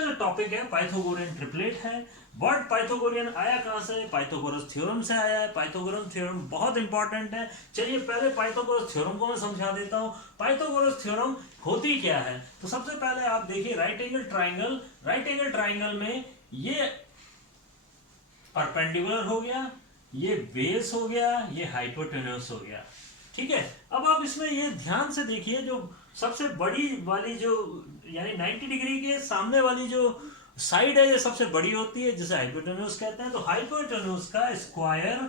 का जो टॉपिक है पाइथागोरियन ट्रिपलेट है। वर्ड पाइथागोरियन आया कहां से? पाइथागोरस थ्योरम से आया है। पाइथागोरस थ्योरम बहुत इंपॉर्टेंट है। चलिए पहले पाइथागोरस थ्योरम को मैं समझा देता हूं। पाइथागोरस थ्योरम होती क्या है? तो सबसे पहले आप देखिए right angle triangle. Right angle triangle में ये परपेंडिकुलर हो गया, ये बेस हो गया, ये हाइपोटेन्यूस हो गया। ठीक है, अब आप इसमें ये ध्यान से देखिए, जो सबसे बड़ी वाली जो यानी 90 डिग्री के सामने वाली जो साइड है ये सबसे बड़ी होती है, जिसे हाइपोटेन्यूस कहते हैं। तो हाइपोटेन्यूस का square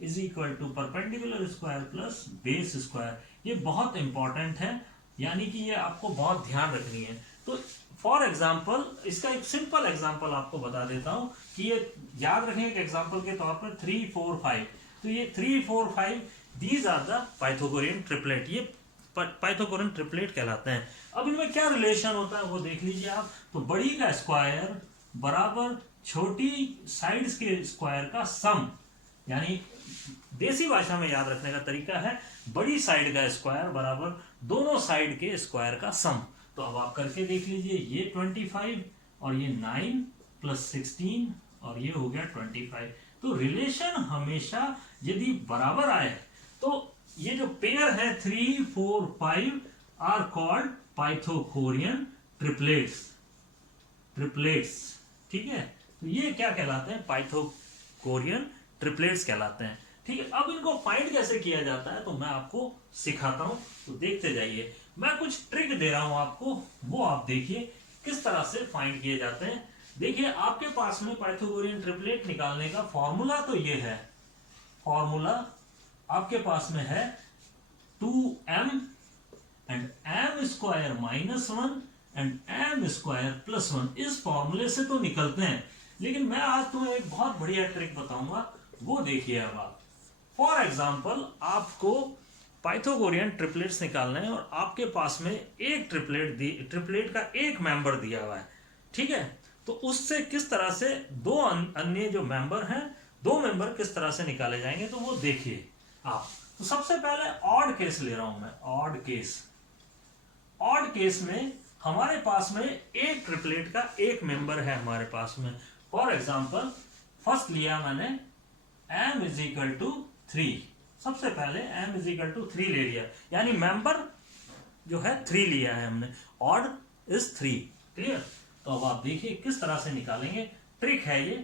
is equal to perpendicular square plus base square. ये बहुत इंपॉर्टेंट है, यानी कि ये आपको बहुत ध्यान रखनी है। तो फॉर एग्जाम्पल इसका एक सिंपल एग्जाम्पल आपको बता देता हूं कि ये याद रखें एक एग्जाम्पल के तौर पर 3 4 5। तो ये 3 4 5 these are the Pythagorean triplet. ये पाइथागोरियन ट्रिपलेट कहलाते हैं। अब इनमें क्या रिलेशन होता है वो देख लीजिए आप। तो बड़ी का स्क्वायर बराबर छोटी साइड्स के स्क्वायर का सम, यानी देसी भाषा में याद रखने का तरीका है बड़ी साइड का स्क्वायर बराबर दोनों साइड के स्क्वायर का सम। तो अब आप करके देख लीजिए, ये 25 और ये 9 प्लस 16 और ये हो गया 25। तो रिलेशन हमेशा यदि बराबर आए तो ये जो पेयर है 3 4 5 आर कॉल्ड पाइथागोरियन ट्रिपलेट्स। ठीक है, तो ये क्या कहलाते हैं? पाइथागोरियन ट्रिपलेट्स कहलाते हैं। ठीक है, अब इनको फाइंड कैसे किया जाता है तो मैं आपको सिखाता हूं, तो देखते जाइए। मैं कुछ ट्रिक दे रहा हूं आपको, वो आप देखिए किस तरह से फाइंड किए जाते हैं। देखिए आपके पास में पाइथागोरियन ट्रिपलेट निकालने का फॉर्मूला तो ये है। फॉर्मूला आपके पास में है 2m and m square minus 1 and m square plus 1। इस फॉर्मूले से तो निकलते हैं, लेकिन मैं आज तुम्हें एक बहुत बढ़िया ट्रिक बताऊंगा, वो देखिए। अब आप फॉर एग्जाम्पल आपको पाइथागोरियन ट्रिपलेट्स निकालना है और आपके पास में एक ट्रिपलेट का एक मेंबर दिया हुआ है। ठीक है, तो उससे किस तरह से दो अन्य जो मेंबर हैं, दो मेंबर किस तरह से निकाले जाएंगे तो वो देखिए आप। तो सबसे पहले ऑड केस ले रहा हूं मैं, ऑड केस। ऑड केस में हमारे पास में एक ट्रिपलेट का एक मेंबर है हमारे पास में। फॉर एग्जाम्पल फर्स्ट लिया मैंने m इज इक्वल टू 3। सबसे पहले m इज इक्वल टू 3 ले लिया, यानी मेंबर जो है 3 लिया है हमने। Odd is 3। क्लियर? तो अब आप देखिए किस तरह से निकालेंगे, ट्रिक है ये।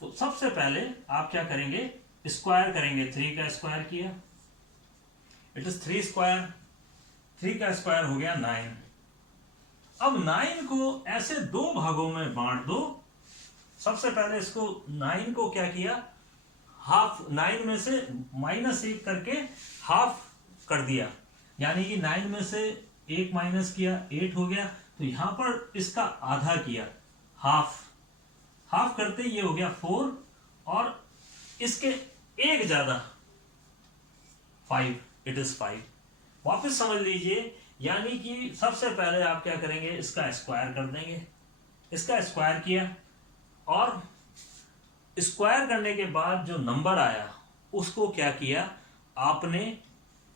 तो सबसे पहले आप क्या करेंगे, स्क्वायर करेंगे। 3 का स्क्वायर किया, इट इज 3 स्क्वायर। 3 का स्क्वायर हो गया 9। अब 9 को ऐसे दो भागों में बांट दो। सबसे पहले इसको 9 को क्या किया, हाफ, 9 में से -1 करके हाफ कर दिया, यानी कि 9 में से 1 माइनस किया, 8 हो गया। तो यहां पर इसका आधा किया, हाफ। हाफ करते ये हो गया 4 और इसके एक ज्यादा 5, इट इज 5। वापस समझ लीजिए, यानी कि सबसे पहले आप क्या करेंगे, इसका स्क्वायर कर देंगे। इसका स्क्वायर किया और स्क्वायर करने के बाद जो नंबर आया उसको क्या किया आपने,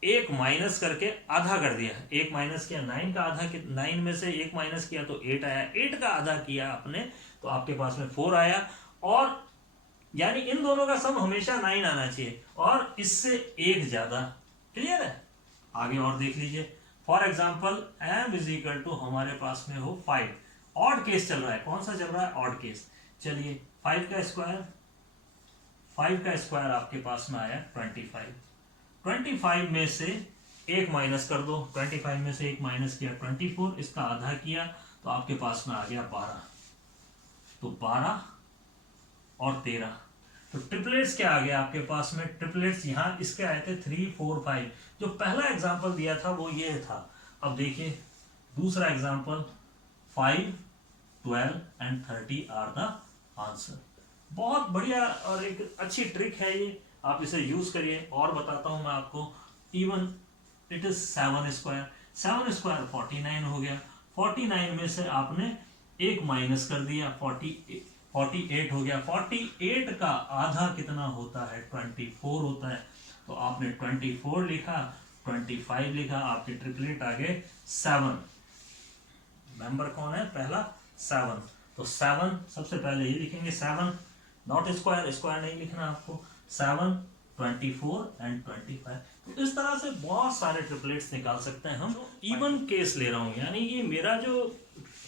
एक माइनस करके आधा कर दिया। एक माइनस किया, 9 का आधा, 9 में से एक माइनस किया तो 8 आया। 8 का आधा किया आपने तो आपके पास में 4 आया। और यानी इन दोनों का सम हमेशा 9 आना चाहिए और इससे एक ज्यादा। क्लियर है? आगे और देख लीजिए। For example m is equal to हमारे पास में हो 5। ऑड केस चल रहा है। कौन सा चल रहा है? Odd case. चलिए 5 का स्क्वायर, 5 का स्क्वायर आपके पास में आया 25। 25 में से एक माइनस कर दो। 25 में से एक माइनस किया 24, इसका आधा किया तो आपके पास में आ गया 12। तो 12 और 13। तो ट्रिपलेट्स क्या आ गया आपके पास में? ट्रिपलेट्स यहां इसके आए थे 3 4 5। जो पहला एग्जांपल दिया था वो ये था। अब देखिए दूसरा example, 5 12 and 30 are the answer. बहुत बढ़िया और एक अच्छी ट्रिक है ये, आप इसे यूज करिए। और बताता हूं मैं आपको, even it is 7 square. 7 square 49 हो गया। 49 में से आपने एक माइनस कर दिया, 48 हो गया। 48 का आधा कितना होता है? 24 होता है। तो आपने 24 लिखा, 25 लिखा, आपके ट्रिपलेट आ गए 7। मेंबर कौन है? पहला 7। तो 7 सबसे पहले ये लिखेंगे 7 नॉट स्क्वायर, स्क्वायर नहीं लिखना आपको, 7 24 एंड 25। तो इस तरह से बहुत सारे ट्रिपलेट्स निकाल सकते हैं हम। इवन केस ले रहा हूं, यानी कि मेरा जो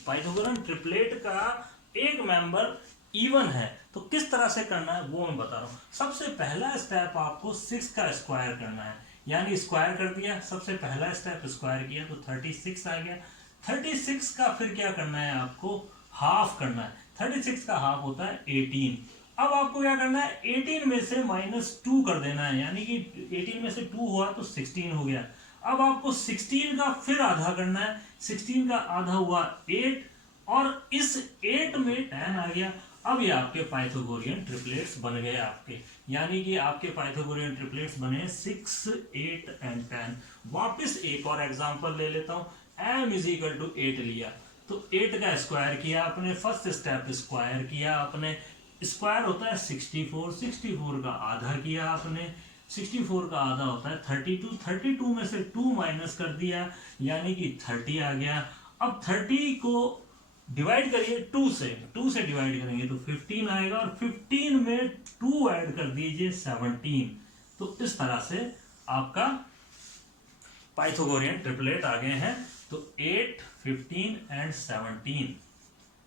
पाइथागोरन ट्रिपलेट का एक मेंबर इवन है, तो किस तरह से करना है वो मैं बता रहा हूं। सबसे पहला स्टेप आपको 6 का स्क्वायर करना है, यानी स्क्वायर कर दिया, सबसे पहला स्टेप स्क्वायर किया तो 36 आ गया। 36 का फिर क्या करना है आपको, हाफ करना है। 36 का हाफ होता है 18। अब आपको क्या करना है, 18 में से -2 कर देना है, यानी कि 18 में से 2 हुआ तो 16 हो गया। अब आपको 16 का फिर आधा करना है, 16 का आधा हुआ 8, और इस 8 में 10 आ गया। अब ये आपके पाइथागोरियन ट्रिपलेट्स बन गए आपके, यानी कि आपके पाइथागोरियन ट्रिपलेट्स बने 6, 8 एंड 10। वापस एक और एग्जांपल ले लेता हूं। m इज इक्वल टू 8 लिया, तो 8 का स्क्वायर किया आपने, फर्स्ट स्टेप स्क्वायर किया आपने, स्क्वायर होता है 64, 64 का आधा किया आपने, 64 का आधा होता है 32, 32 में से 2 माइनस कर दिया, यानी कि 30 आ गया। अब 30 को डिवाइड करिए 2 से डिवाइड करेंगे तो 15 आएगा, और 15 में 2 ऐड कर दीजिए 17। तो इस तरह से आपका पाइथागोरियन ट्रिपलेट आ गए हैं। तो 8, 15 and 17,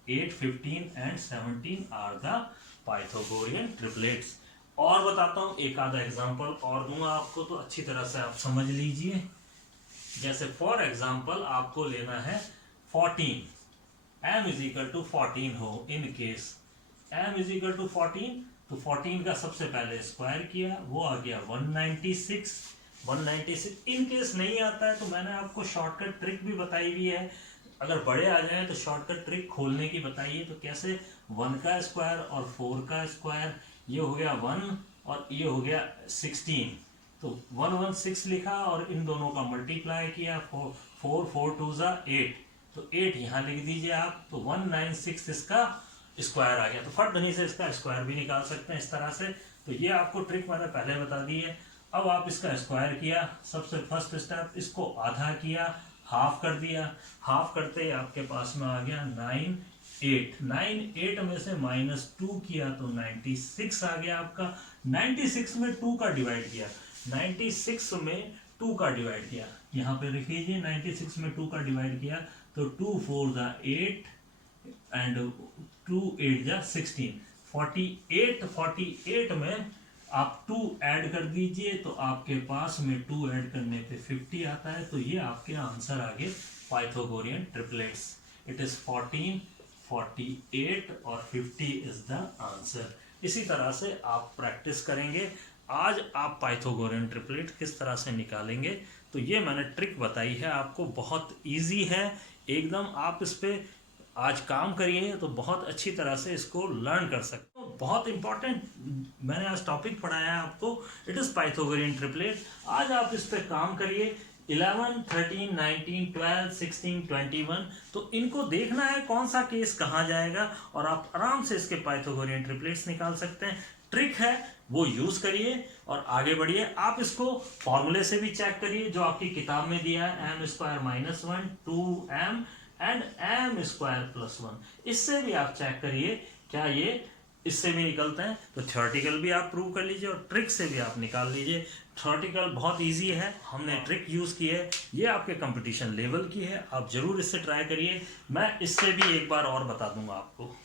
8, 15 and 17 are the Pythagorean triplets. और बताता हूं, एक आधा एग्जांपल और दूंगा आपको, तो अच्छी तरह से आप समझ लीजिए। जैसे फॉर एग्जांपल आपको लेना है 14, m इज इक्वल टू 14 हो, in case m is equal to 14, तो 14 का सबसे पहले स्क्वायर किया, वो आ गया 196। 196 इन केस नहीं आता है तो मैंने आपको शॉर्टकट ट्रिक भी बताई हुई है, अगर बड़े आ जाए तो शॉर्टकट ट्रिक खोलने की बताइए। तो कैसे, 1 का स्क्वायर और 4 का स्क्वायर, ये हो गया 1 और ये हो गया 16, तो 116 लिखा और इन दोनों का मल्टीप्लाई किया, 4 4 2 8, तो 8 यहाँ लिख दीजिए आप, तो 196 इसका स्क्वायर आ गया। तो फटदनी से इसका स्क्वायर भी निकाल सकते हैं इस तरह से। तो ये आपको ट्रिक मैंने पहले बता दी है। अब आप इसका स्क्वायर किया, सबसे फर्स्ट स्टेप इसको आधा किया, हाफ कर दिया, हाफ करते ही आपके पास में आ गया 9 8, 9 8 में से -2 किया तो 96 आ गया आपका। 96 में 2 का डिवाइड किया, 96 में 2 का डिवाइड किया, यहाँ पे लिख लीजिए 96 में 2 का डिवाइड किया तो 2 4 दा 8 एंड 2 8 जा 16, 48 में आप 2 ऐड कर दीजिए तो आपके पास में 2 ऐड करने पे 50 आता है। तो ये आपके आंसर आ गए पाइथागोरियन ट्रिपलेट्स। इट इज 14, 48 और 50 इज द आंसर। इसी तरह से आप प्रैक्टिस करेंगे। आज आप पाइथागोरियन ट्रिपलेट किस तरह से निकालेंगे, तो ये मैंने ट्रिक बताई है आपको, बहुत इजी है एकदम। आप इस पे आज काम करिए तो बहुत अच्छी तरह से इसको लर्न कर सकते हो। बहुत इंपॉर्टेंट मैंने आज टॉपिक पढ़ाया है आपको, इट इज पाइथागोरियन ट्रिपलेट। आज आप इस पे काम करिए। 11, 13, 19, 12, 16, 21, तो इनको देखना है कौन सा केस कहाँ जाएगा, और आप आराम से इसके पाइथागोरियन ट्रिपलेट्स निकाल सकते हैं। ट्रिक है वो यूज करिए और आगे बढ़िए। आप इसको फॉर्मूले से भी चेक करिए जो आपकी किताब में दिया है, m square -1 2m and m square +1। इससे भी आप चेक करिए क्या ये इससे भी निकलते हैं। तो थ्योरेटिकल भी आप प्रूव कर लीजिए और ट्रिक से भी आप निकाल लीजिए। थ्योरेटिकल बहुत इजी है, हमने ट्रिक यूज की है, ये आपके कंपटीशन लेवल की है, आप जरूर इससे ट्राई करिए। मैं इससे भी एक बार और बता दूंगा आपको।